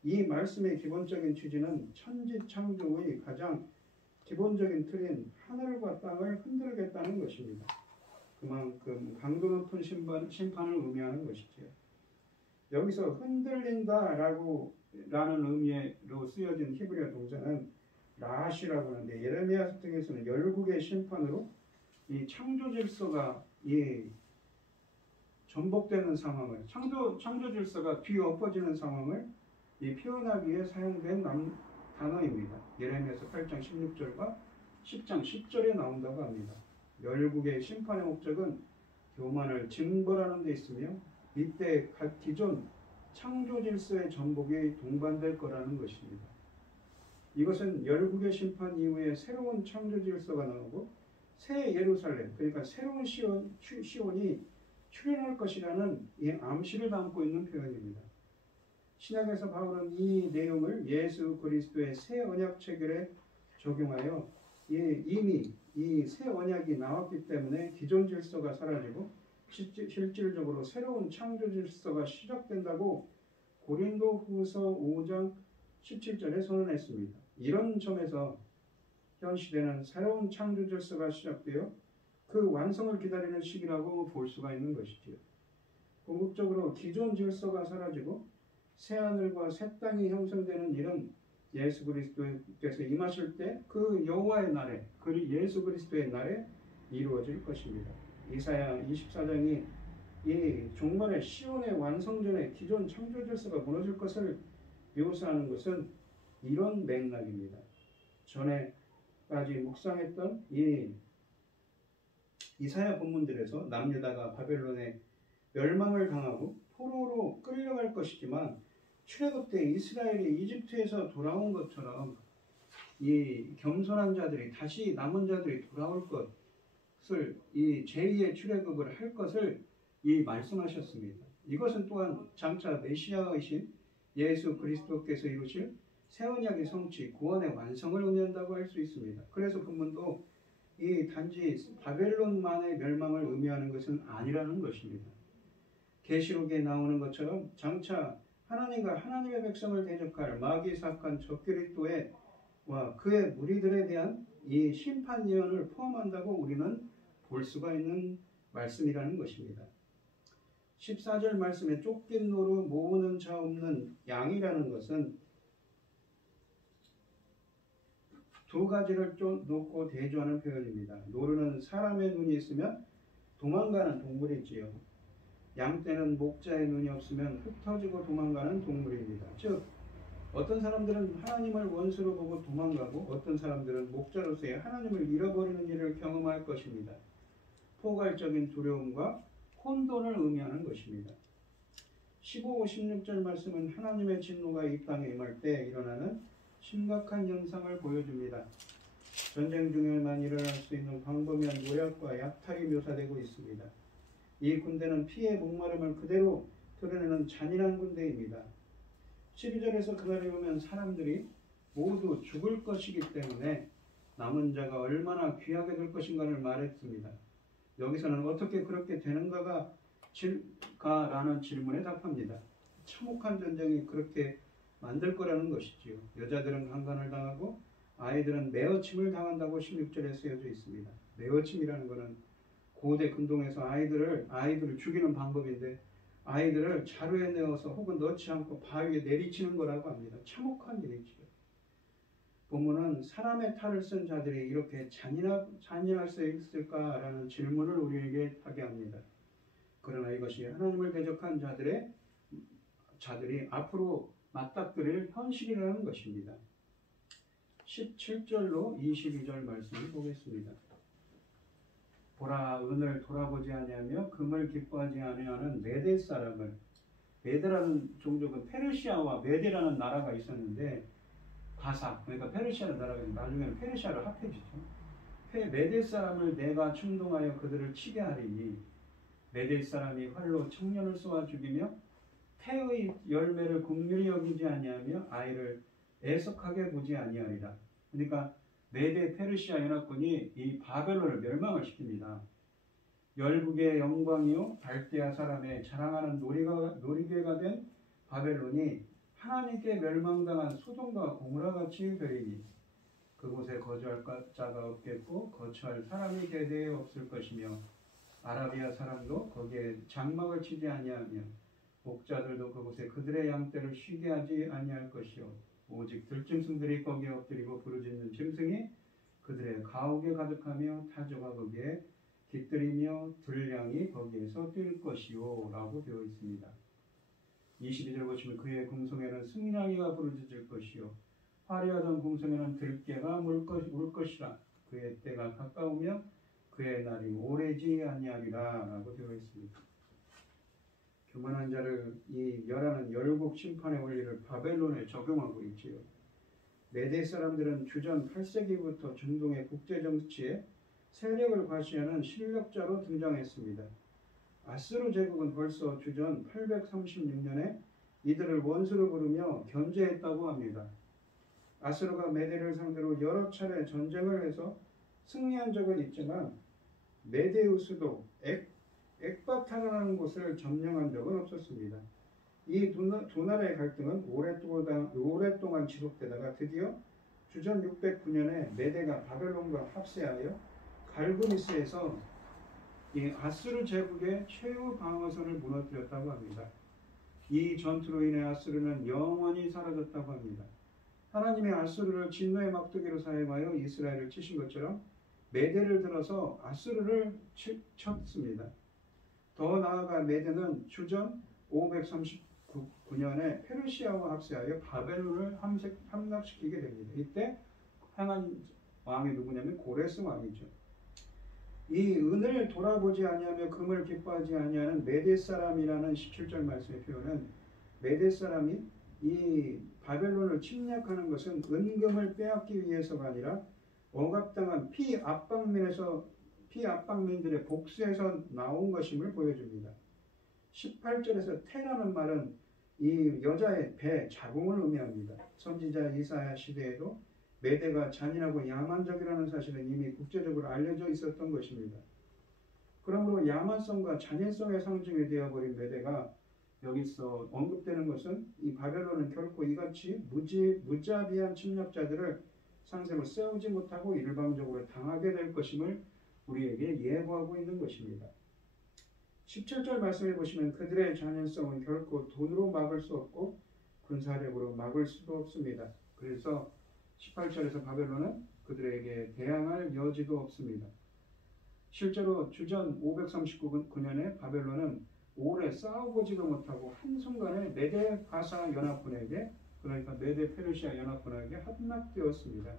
이 말씀의 기본적인 취지는 천지 창조의 가장 기본적인 틀인 하늘과 땅을 흔들겠다는 것입니다. 그만큼 강도 높은 심판을 의미하는 것이죠. 여기서 흔들린다라는 의미로 쓰여진 히브리어 동사는 라시라고 하는데 예레미야 등에서는 열국의 심판으로 이 창조 질서가 전복되는 상황을 창조 질서가 뒤엎어지는 상황을 표현하기 위해 사용된 단어입니다. 예레미야서 8장 16절과 10장 10절에 나온다고 합니다. 열국의 심판의 목적은 교만을 징벌하는 데 있으며 이때 기존 창조 질서의 전복이 동반될 거라는 것입니다. 이것은 열국의 심판 이후에 새로운 창조 질서가 나오고 새 예루살렘, 그러니까 새로운 시온이 출현할 것이라는 이 암시를 담고 있는 표현입니다. 신약에서 바울은 이 내용을 예수 그리스도의 새 언약 체결에 적용하여 이미 이 새 언약이 나왔기 때문에 기존 질서가 사라지고 실질적으로 새로운 창조 질서가 시작된다고 고린도후서 5장 17절에 선언했습니다. 이런 점에서 현 시대는 새로운 창조 질서가 시작되어 그 완성을 기다리는 시기라고 볼 수가 있는 것이지요. 궁극적으로 기존 질서가 사라지고 새 하늘과 새 땅이 형성되는 일은 예수 그리스도께서 임하실 때 그 여호와의 날에, 그 예수 그리스도의 날에 이루어질 것입니다. 이사야 24장이 이 종말의 시온의 완성 전에 기존 창조 질서가 무너질 것을 묘사하는 것은 이런 맥락입니다. 전에까지 묵상했던 이 이사야 본문들에서 남유다가 바벨론에 멸망을 당하고 포로로 끌려갈 것이지만 출애굽 때 이스라엘이 이집트에서 돌아온 것처럼 이 겸손한 자들이 다시 남은 자들이 돌아올 것을 이 제2의 출애굽을 할 것을 이 말씀하셨습니다. 이것은 또한 장차 메시아이신 예수 그리스도께서 이루실 새 언약의 성취, 구원의 완성을 의미한다고 할 수 있습니다. 그래서 본문도 이 단지 바벨론만의 멸망을 의미하는 것은 아니라는 것입니다. 계시록에 나오는 것처럼 장차 하나님과 하나님의 백성을 대적할 마귀 사악한 적그리스도와 그의 무리들에 대한 이 심판 예언을 포함한다고 우리는 볼 수가 있는 말씀이라는 것입니다. 14절 말씀에 쫓긴 노루 모으는 자 없는 양이라는 것은 두 가지를 놓고 대조하는 표현입니다. 노루는 사람의 눈이 있으면 도망가는 동물이지요. 양떼는 목자의 눈이 없으면 흩어지고 도망가는 동물입니다. 즉 어떤 사람들은 하나님을 원수로 보고 도망가고 어떤 사람들은 목자로서의 하나님을 잃어버리는 일을 경험할 것입니다. 포괄적인 두려움과 혼돈을 의미하는 것입니다. 15, 16절 말씀은 하나님의 진노가 이 땅에 임할 때 일어나는 심각한 현상을 보여줍니다. 전쟁 중에만 일어날 수 있는 광범위한 노력과 약탈이 묘사되고 있습니다. 이 군대는 피해 목마름을 그대로 드러내는 잔인한 군대입니다. 12절에서 그날이 오면 사람들이 모두 죽을 것이기 때문에 남은 자가 얼마나 귀하게 될 것인가를 말했습니다. 여기서는 어떻게 그렇게 되는가라는 질문에 답합니다. 참혹한 전쟁이 그렇게 만들 거라는 것이지요. 여자들은 강간을 당하고 아이들은 매어침을 당한다고 16절에 쓰여져 있습니다. 매어침이라는 것은 고대 근동에서 아이들을 죽이는 방법인데 아이들을 자루에 넣어서 혹은 넣지 않고 바위에 내리치는 거라고 합니다. 참혹한 일이지요. 본문은 사람의 탈을 쓴 자들이 이렇게 잔인할 수 있을까라는 질문을 우리에게 하게 합니다. 그러나 이것이 하나님을 대적한 자들이 앞으로 맞닥뜨릴 현실이라는 것입니다. 17절로 22절 말씀을 보겠습니다. 보라, 은을 돌아보지 아니하며 금을 기뻐하지 아니하는 메대 사람을, 메대라는 종족은 페르시아와 메대라는 나라가 있었는데 바삭, 그러니까 페르시아는 나라가 나중에는 페르시아로 합해지죠. 메대 사람을 내가 충동하여 그들을 치게 하리니 메대 사람이 활로 청년을 쏘아 죽이며 태의 열매를 긍휼히 여기지 아니하며 아이를 애석하게 보지 아니하리라. 그러니까 메대 페르시아 연합군이 이 바벨론을 멸망을 시킵니다. 열국의 영광이요 발대아 사람의 자랑하는 놀이개가 된 바벨론이 하나님께 멸망당한 소돔과 고모라 같이 되리니 그곳에 거주할 자가 없겠고 거처할 사람이 대대에 없을 것이며 아라비아 사람도 거기에 장막을 치지 아니하며 목자들도 그곳에 그들의 양떼를 쉬게 하지 아니할 것이요 오직 들짐승들이 거기에 엎드리고 부르짖는 짐승이 그들의 가옥에 가득하며 타조가 거기에 깃들이며 들량이 거기에서 뛸 것이요 라고 되어 있습니다. 22절 보시면 그의 궁성에는 승냥이가 부르짖을 것이요 화려하던 궁성에는 들깨가 물 것이라. 그의 때가 가까우며 그의 날이 오래지 아니하리라 라고 되어 있습니다. 교만한 자를 이 멸하는 열국 심판의 원리를 바벨론에 적용하고 있지요. 메대 사람들은 주전 8세기부터 중동의 국제정치에 세력을 과시하는 실력자로 등장했습니다. 아수르 제국은 벌써 주전 836년에 이들을 원수로 부르며 견제했다고 합니다. 아수르가 메대를 상대로 여러 차례 전쟁을 해서 승리한 적은 있지만 메대의 수도 엑바타라는 곳을 점령한 적은 없었습니다. 이 두 나라의 갈등은 오랫동안 지속되다가 드디어 주전 609년에 메대가 바벨론과 합세하여 갈그미스에서 이 아수르 제국의 최후 방어선을 무너뜨렸다고 합니다. 이 전투로 인해 아수르는 영원히 사라졌다고 합니다. 하나님의 아수르를 진노의 막대기로 사용하여 이스라엘을 치신 것처럼 메대를 들어서 아수르를 쳤습니다. 더 나아가 메대는 주전 539년에 페르시아와 합세하여 바벨론을 함락시키게 됩니다. 이때 행한 왕이 누구냐면 고레스 왕이죠. 이 은을 돌아보지 아니하며 금을 기뻐하지 아니하는 메대 사람이라는 17절 말씀의 표현은 메대 사람이 이 바벨론을 침략하는 것은 은금을 빼앗기 위해서가 아니라 억압당한 피압방민들의 복수에서 나온 것임을 보여줍니다. 18절에서 태라는 말은 이 여자의 배, 자궁을 의미합니다. 선지자 이사야 시대에도 메대가 잔인하고 야만적이라는 사실은 이미 국제적으로 알려져 있었던 것입니다. 그러므로 야만성과 잔인성의 상징이 되어버린 메대가 여기서 언급되는 것은 이 바벨론은 결코 이같이 무자비한 침략자들을 상대로 싸우지 못하고 일방적으로 당하게 될 것임을 우리에게 예고하고 있는 것입니다. 17절 말씀해 보시면 그들의 잔인성은 결코 돈으로 막을 수 없고 군사력으로 막을 수도 없습니다. 그래서 18절에서 바벨론은 그들에게 대항할 여지도 없습니다. 실제로 주전 539년에 바벨론은 오래 싸워보지도 못하고 한순간에 메대 바사 연합군에게, 그러니까 메대 페르시아 연합군에게 함락되었습니다.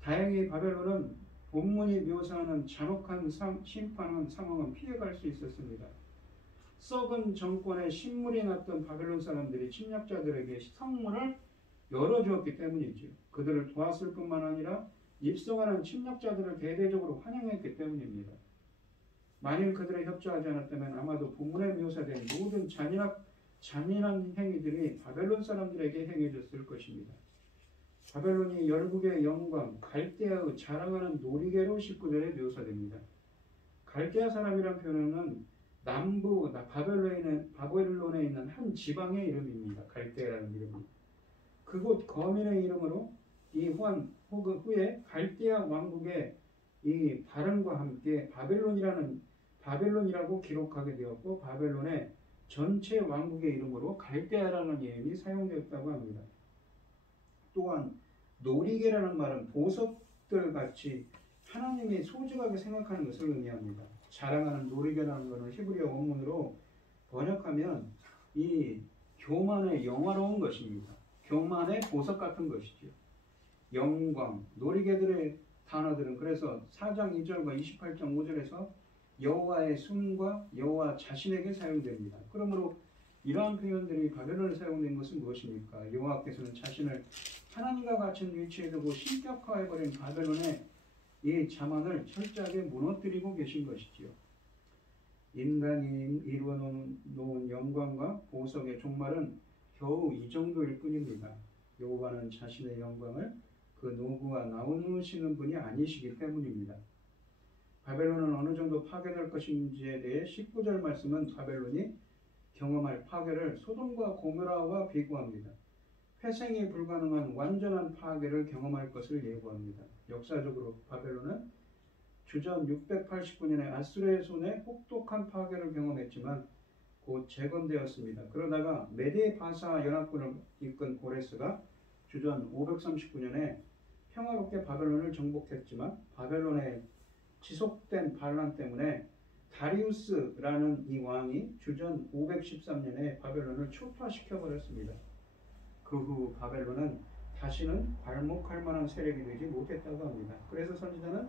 다행히 바벨론은 본문이 묘사하는 잔혹한 심판은 상황은 피해갈 수 있었습니다. 썩은 정권의 신물이 났던 바벨론 사람들이 침략자들에게 성문을 열어주었기 때문이죠. 그들을 도왔을 뿐만 아니라 입성하는 침략자들을 대대적으로 환영했기 때문입니다. 만일 그들에 협조하지 않았다면 아마도 본문에 묘사된 모든 잔인한 행위들이 바벨론 사람들에게 행해졌을 것입니다. 바벨론이 열국의 영광, 갈대아의 자랑하는 놀이개로 19절에 묘사됩니다. 갈대아 사람이란 표현은 남부 바벨론에 있는 한 지방의 이름입니다. 갈대아라는 이름이. 그곳 거민의 이름으로 이 후에 갈대아 왕국의 이 발음과 함께 바벨론이라고 기록하게 되었고 바벨론의 전체 왕국의 이름으로 갈대아라는 이름이 사용되었다고 합니다. 또한 놀이개라는 말은 보석들 같이 하나님이 소중하게 생각하는 것을 의미합니다. 자랑하는 놀이개라는 것은 히브리어 원문으로 번역하면 이 교만의 영화로운 것입니다. 교만의 보석 같은 것이죠. 영광, 놀이개들의 단어들은 그래서 4장 2절과 28장 5절에서 여호와의 숨과 여호와 자신에게 사용됩니다. 그러므로 이러한 표현들이 바벨론에 사용된 것은 무엇입니까? 여호와께서는 자신을 하나님과 같은 위치에 두고 신격화해버린 바벨론의 이 자만을 철저하게 무너뜨리고 계신 것이지요. 인간이 이루어 놓은 영광과 보석의 종말은 겨우 이 정도일 뿐입니다. 여호와는 자신의 영광을 그 노구와 나누시는 분이 아니시기 때문입니다. 바벨론은 어느 정도 파괴될 것인지에 대해 19절 말씀은 바벨론이 경험할 파괴를 소돔과 고모라와 비교합니다. 회생이 불가능한 완전한 파괴를 경험할 것을 예고합니다. 역사적으로 바벨론은 주전 689년에 아수르의 손에 혹독한 파괴를 경험했지만 곧 재건되었습니다. 그러다가 메데 바사 연합군을 이끈 고레스가 주전 539년에 평화롭게 바벨론을 정복했지만 바벨론의 지속된 반란 때문에 다리우스라는 이 왕이 주전 513년에 바벨론을 초토화시켜버렸습니다. 그 후 바벨론은 다시는 발목할 만한 세력이 되지 못했다고 합니다. 그래서 선지자는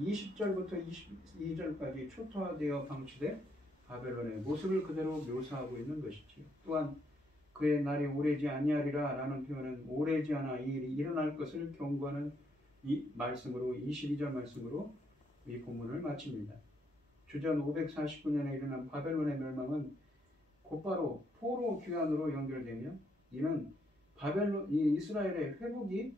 20절부터 22절까지 초토화되어 방치돼 바벨론의 모습을 그대로 묘사하고 있는 것이지요. 또한 그의 날이 오래지 아니하리라 라는 표현은 오래지 않아 이 일이 일어날 것을 경고하는 이 말씀으로 22절 말씀으로 이 본문을 마칩니다. 주전 549년에 일어난 바벨론의 멸망은 곧바로 포로 귀환으로 연결되며 이는 이 이스라엘의 회복이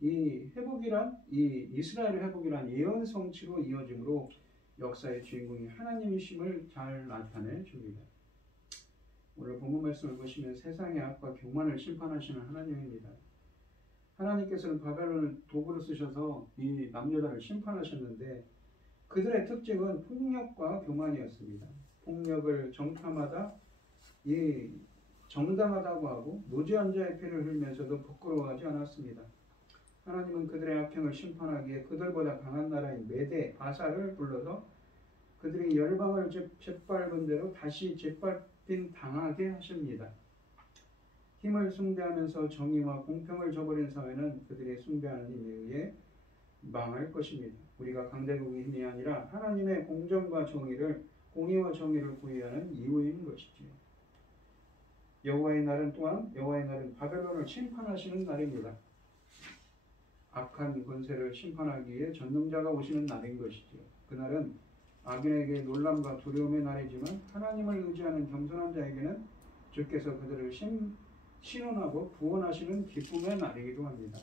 이스라엘의 회복이란 예언 성취로 이어짐으로 역사의 주인공이 하나님이심을 잘 나타내 줍니다. 오늘 본문 말씀을 보시면 세상의 악과 교만을 심판하시는 하나님입니다. 하나님께서는 바벨론을 도구로 쓰셔서 이 남유다를 심판하셨는데 그들의 특징은 폭력과 교만이었습니다. 폭력을 정당하다고 하고 무죄한 자의 피를 흘리면서도 부끄러워하지 않았습니다. 하나님은 그들의 악행을 심판하기에 그들보다 강한 나라인 메대, 바사를 불러서 그들이 열방을 짓밟은 대로 다시 짓밟힌 당하게 하십니다. 힘을 숭배하면서 정의와 공평을 저버린 사회는 그들이 숭배하는 힘에 의해 망할 것입니다. 우리가 강대국의 힘이 아니라 하나님의 공의와 정의를 구해하는 이유인 것이지요. 여호와의 날은 바벨론을 심판하시는 날입니다. 악한 권세를 심판하기 위해 전능자가 오시는 날인 것이지요. 그날은 악인에게 놀람과 두려움의 날이지만 하나님을 의지하는 겸손한 자에게는 주께서 그들을 신원하고 구원하시는 기쁨의 날이기도 합니다.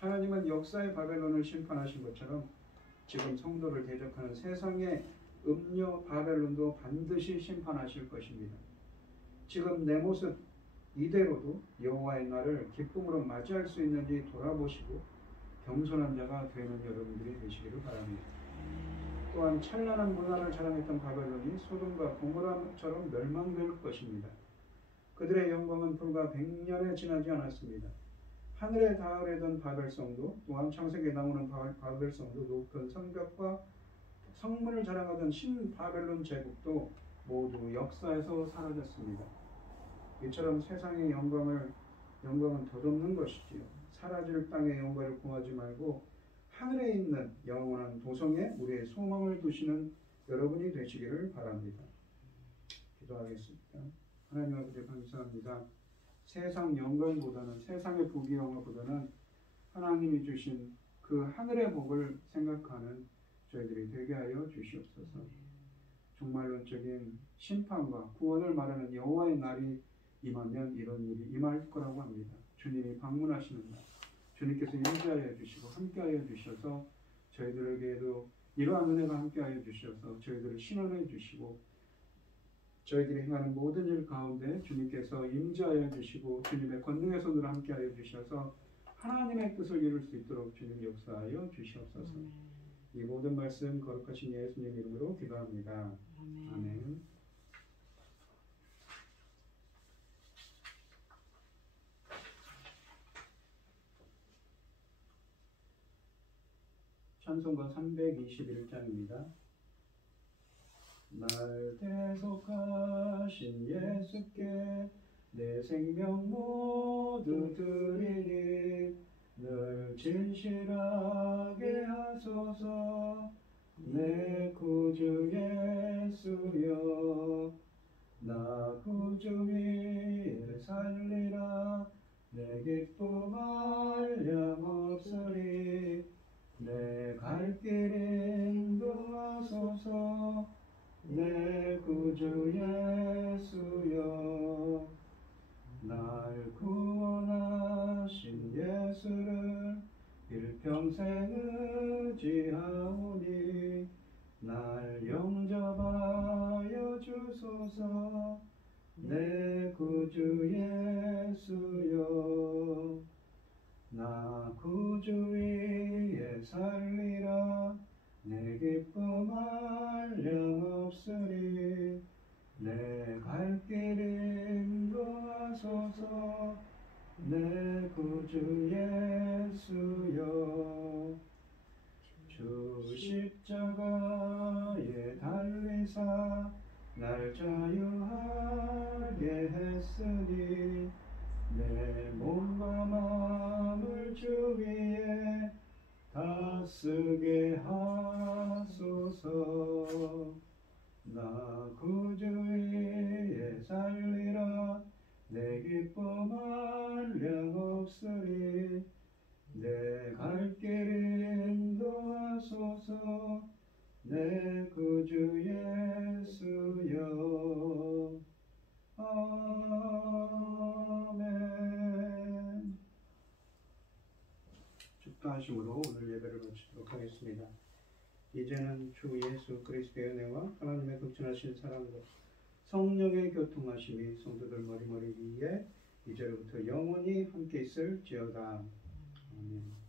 하나님은 역사의 바벨론을 심판하신 것처럼 지금 성도를 대적하는 세상의 음녀 바벨론도 반드시 심판하실 것입니다. 지금 내 모습 이대로도 여호와의 날을 기쁨으로 맞이할 수 있는지 돌아보시고 겸손한 자가 되는 여러분들이 되시기를 바랍니다. 또한 찬란한 문화를 자랑했던 바벨론이 소돔과 고모라처럼 멸망될 것입니다. 그들의 영광은 불과 100년에 지나지 않았습니다. 하늘에 닿으려던 바벨성도 또한 창세기에 나오는 바벨성도 높은 성벽과 성문을 자랑하던 신바벨론 제국도 모두 역사에서 사라졌습니다. 이처럼 세상의 영광은 덧없는 것이지요. 사라질 땅의 영광을 구하지 말고 하늘에 있는 영원한 도성에 우리의 소망을 두시는 여러분이 되시기를 바랍니다. 기도하겠습니다. 하나님 아버지 감사합니다. 세상 영광보다는 세상의 부귀영화보다는 하나님이 주신 그 하늘의 복을 생각하는 저희들이 되게 하여 주시옵소서. 종말론적인 심판과 구원을 말하는 여호와의 날이 임하면 이런 일이 임할 거라고 합니다. 주님이 방문하시는 날, 주님께서 임재하여 주시고 함께하여 주셔서 저희들에게도 이러한 은혜가 함께하여 주셔서 저희들을 신원해 주시고 저희들이 행하는 모든 일 가운데 주님께서 임재하여 주시고 주님의 권능의 손으로 함께하여 주셔서 하나님의 뜻을 이룰 수 있도록 주님 역사하여 주시옵소서. 이 모든 말씀 거룩하신 예수님 이름으로 기도합니다. 아멘. 찬송가 321장입니다. 날 대속하신 예수께 내 생명 모두 드리니 늘 진실하게 하소서. 내 구주 예수여 나 구주 위에 살리라. 내 기쁨 한량없으리. 내 갈 길 인도하소서. 내 구주 예수여 날 구원하신 예수를 일평생 의지하오니 날 영접하여 주소서. 내 구주 예수여 나 구주 위에 살리라. 내 기쁨 한량없으리. 내 갈 길 인도하소서. 내 구주 예수여 주 십자가에 달리사 날 자유하게 했으니 내 몸과 마음을 주 위에 다쓰게 하소서. 나 구주 위에 살리라. 내 기쁨 한량없으리. 내 갈 길 인도하소서. 내 구주 예수여. 아멘. 축도하심으로 오늘 예배를 마치도록 하겠습니다. 이제는 주 예수 그리스도의 은혜와 하나님의 극진하신 사랑과 성령의 교통하심이 성도들 머리머리 위에 이제로부터 영원히 함께 있을지어다. 아멘.